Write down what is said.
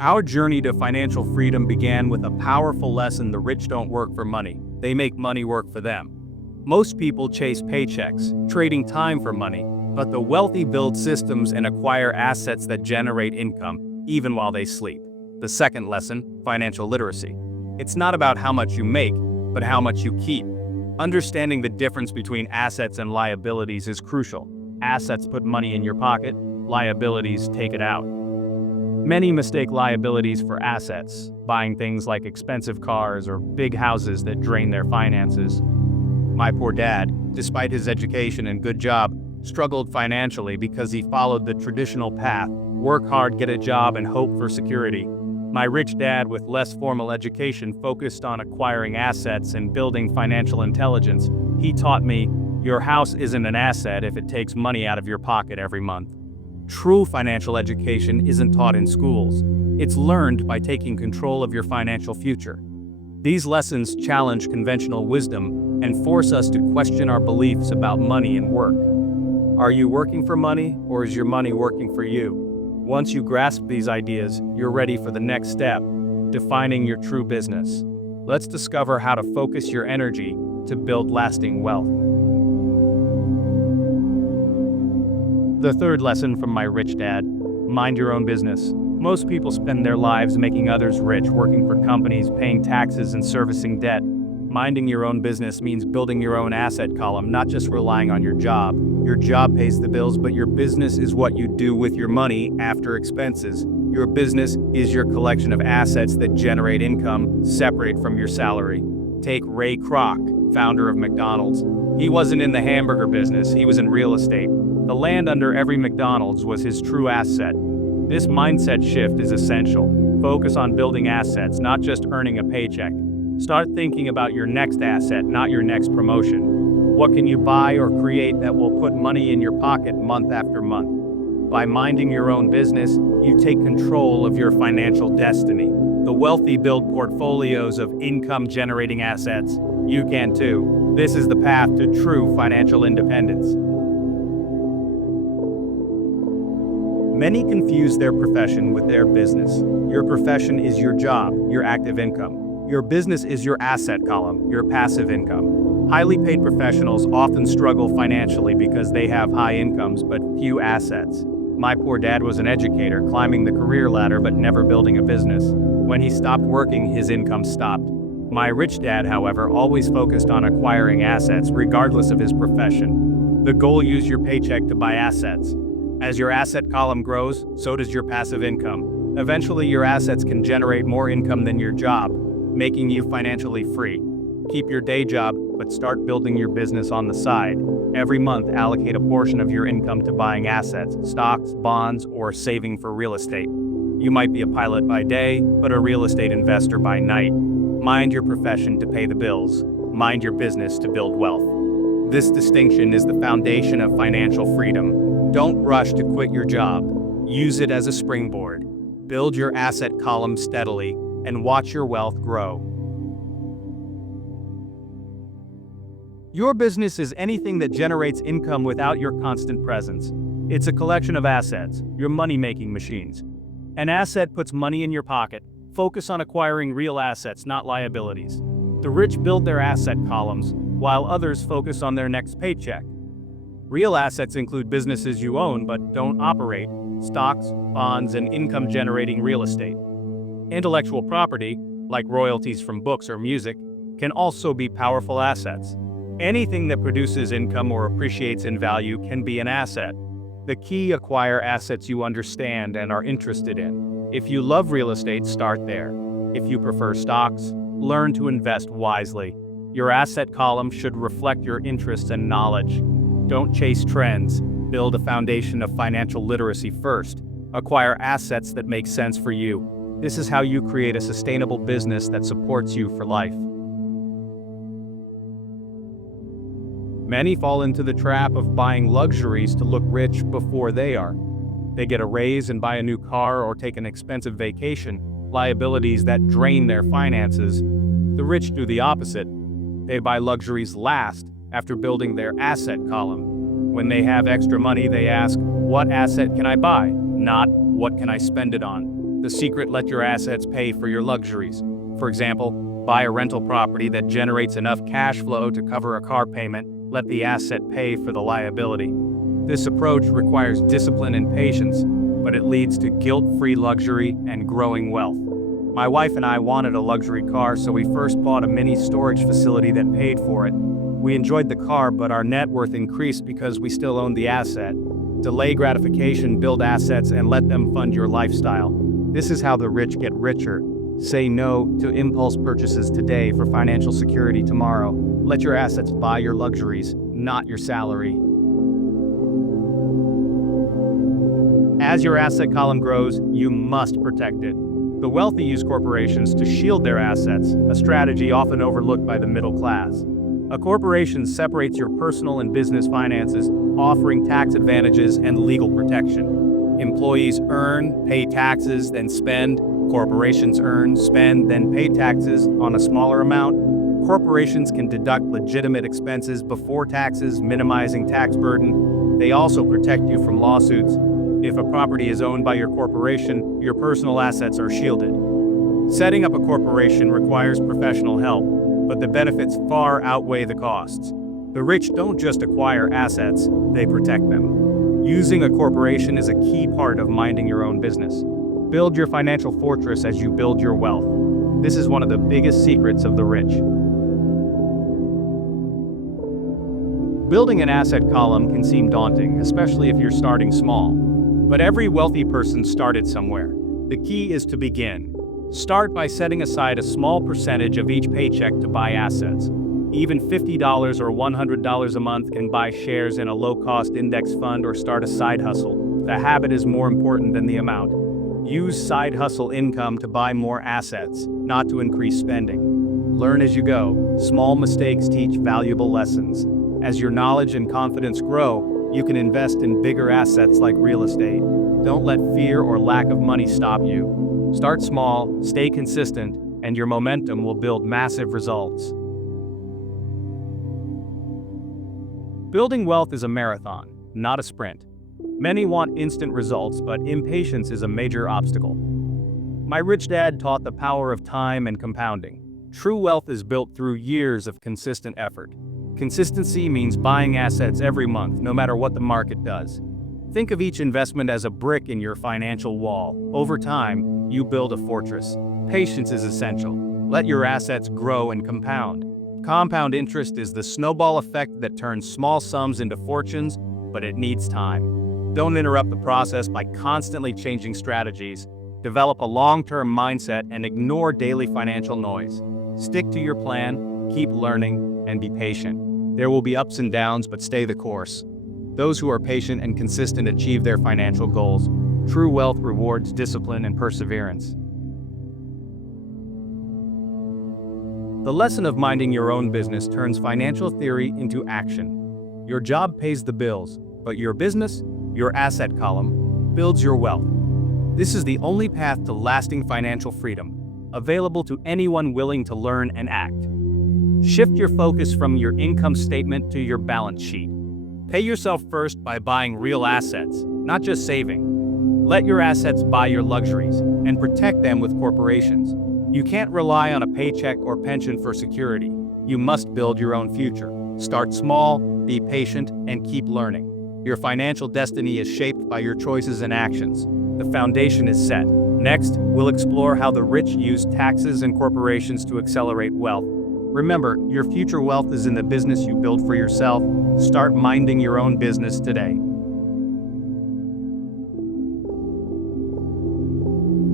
Our journey to financial freedom began with a powerful lesson: the rich don't work for money, they make money work for them. Most people chase paychecks, trading time for money, but the wealthy build systems and acquire assets that generate income, even while they sleep. The second lesson: financial literacy. It's not about how much you make, but how much you keep. Understanding the difference between assets and liabilities is crucial. Assets put money in your pocket, liabilities take it out. Many mistake liabilities for assets, buying things like expensive cars or big houses that drain their finances. My poor dad, despite his education and good job, struggled financially because he followed the traditional path: work hard, get a job, and hope for security. My rich dad, with less formal education, focused on acquiring assets and building financial intelligence. He taught me, your house isn't an asset if it takes money out of your pocket every month. True financial education isn't taught in schools. It's learned by taking control of your financial future. These lessons challenge conventional wisdom and force us to question our beliefs about money and work. Are you working for money, or is your money working for you? Once you grasp these ideas, you're ready for the next step: defining your true business. Let's discover how to focus your energy to build lasting wealth. The third lesson from my rich dad: mind your own business. Most people spend their lives making others rich, working for companies, paying taxes, and servicing debt. Minding your own business means building your own asset column, not just relying on your job. Your job pays the bills, but your business is what you do with your money after expenses. Your business is your collection of assets that generate income separate from your salary. Take Ray Kroc, founder of McDonald's. He wasn't in the hamburger business, he was in real estate. The land under every McDonald's was his true asset. This mindset shift is essential. Focus on building assets, not just earning a paycheck. Start thinking about your next asset, not your next promotion. What can you buy or create that will put money in your pocket month after month? By minding your own business, you take control of your financial destiny. The wealthy build portfolios of income-generating assets. You can too. This is the path to true financial independence. Many confuse their profession with their business. Your profession is your job, your active income. Your business is your asset column, your passive income. Highly paid professionals often struggle financially because they have high incomes but few assets. My poor dad was an educator, climbing the career ladder but never building a business. When he stopped working, his income stopped. My rich dad, however, always focused on acquiring assets regardless of his profession. The goal: use your paycheck to buy assets. As your asset column grows, so does your passive income. Eventually, your assets can generate more income than your job, making you financially free. Keep your day job, but start building your business on the side. Every month, allocate a portion of your income to buying assets, stocks, bonds, or saving for real estate. You might be a pilot by day, but a real estate investor by night. Mind your profession to pay the bills. Mind your business to build wealth. This distinction is the foundation of financial freedom. Don't rush to quit your job. Use it as a springboard. Build your asset column steadily and watch your wealth grow. Your business is anything that generates income without your constant presence. It's a collection of assets, your money-making machines. An asset puts money in your pocket. Focus on acquiring real assets, not liabilities. The rich build their asset columns, while others focus on their next paycheck. Real assets include businesses you own but don't operate, stocks, bonds, and income-generating real estate. Intellectual property, like royalties from books or music, can also be powerful assets. Anything that produces income or appreciates in value can be an asset. The key: acquire assets you understand and are interested in. If you love real estate, start there. If you prefer stocks, learn to invest wisely. Your asset column should reflect your interests and knowledge. Don't chase trends. Build a foundation of financial literacy first. Acquire assets that make sense for you. This is how you create a sustainable business that supports you for life. Many fall into the trap of buying luxuries to look rich before they are. They get a raise and buy a new car or take an expensive vacation, liabilities that drain their finances. The rich do the opposite. They buy luxuries last, after building their asset column. When they have extra money, they ask, what asset can I buy? Not what can I spend it on? The secret: let your assets pay for your luxuries. For example, buy a rental property that generates enough cash flow to cover a car payment. Let the asset pay for the liability. This approach requires discipline and patience, but it leads to guilt-free luxury and growing wealth. My wife and I wanted a luxury car, so we first bought a mini storage facility that paid for it. We enjoyed the car, but our net worth increased because we still owned the asset. Delay gratification, build assets, and let them fund your lifestyle. This is how the rich get richer. Say no to impulse purchases today for financial security tomorrow. Let your assets buy your luxuries, not your salary. As your asset column grows, you must protect it. The wealthy use corporations to shield their assets, a strategy often overlooked by the middle class. A corporation separates your personal and business finances, offering tax advantages and legal protection. Employees earn, pay taxes, then spend. Corporations earn, spend, then pay taxes on a smaller amount. Corporations can deduct legitimate expenses before taxes, minimizing tax burden. They also protect you from lawsuits. If a property is owned by your corporation, your personal assets are shielded. Setting up a corporation requires professional help, but the benefits far outweigh the costs. The rich don't just acquire assets, they protect them. Using a corporation is a key part of minding your own business. Build your financial fortress as you build your wealth. This is one of the biggest secrets of the rich. Building an asset column can seem daunting, especially if you're starting small. But every wealthy person started somewhere. The key is to begin. Start by setting aside a small percentage of each paycheck to buy assets. Even $50 or $100 a month can buy shares in a low-cost index fund or start a side hustle. The habit is more important than the amount. Use side hustle income to buy more assets, not to increase spending. Learn as you go. Small mistakes teach valuable lessons. As your knowledge and confidence grow, you can invest in bigger assets like real estate. Don't let fear or lack of money stop you. Start small, stay consistent, and your momentum will build massive results. Building wealth is a marathon, not a sprint. Many want instant results, but impatience is a major obstacle. My rich dad taught the power of time and compounding. True wealth is built through years of consistent effort. Consistency means buying assets every month, no matter what the market does. Think of each investment as a brick in your financial wall. Over time, you build a fortress. Patience is essential. Let your assets grow and compound. Compound interest is the snowball effect that turns small sums into fortunes, but it needs time. Don't interrupt the process by constantly changing strategies. Develop a long-term mindset and ignore daily financial noise. Stick to your plan, keep learning, and be patient. There will be ups and downs, but stay the course. Those who are patient and consistent achieve their financial goals. True wealth rewards discipline and perseverance. The lesson of minding your own business turns financial theory into action. Your job pays the bills, but your business, your asset column, builds your wealth. This is the only path to lasting financial freedom, available to anyone willing to learn and act. Shift your focus from your income statement to your balance sheet. Pay yourself first by buying real assets, not just saving. Let your assets buy your luxuries, and protect them with corporations. You can't rely on a paycheck or pension for security. You must build your own future. Start small, be patient, and keep learning. Your financial destiny is shaped by your choices and actions. The foundation is set. Next, we'll explore how the rich use taxes and corporations to accelerate wealth. Remember, your future wealth is in the business you build for yourself. Start minding your own business today.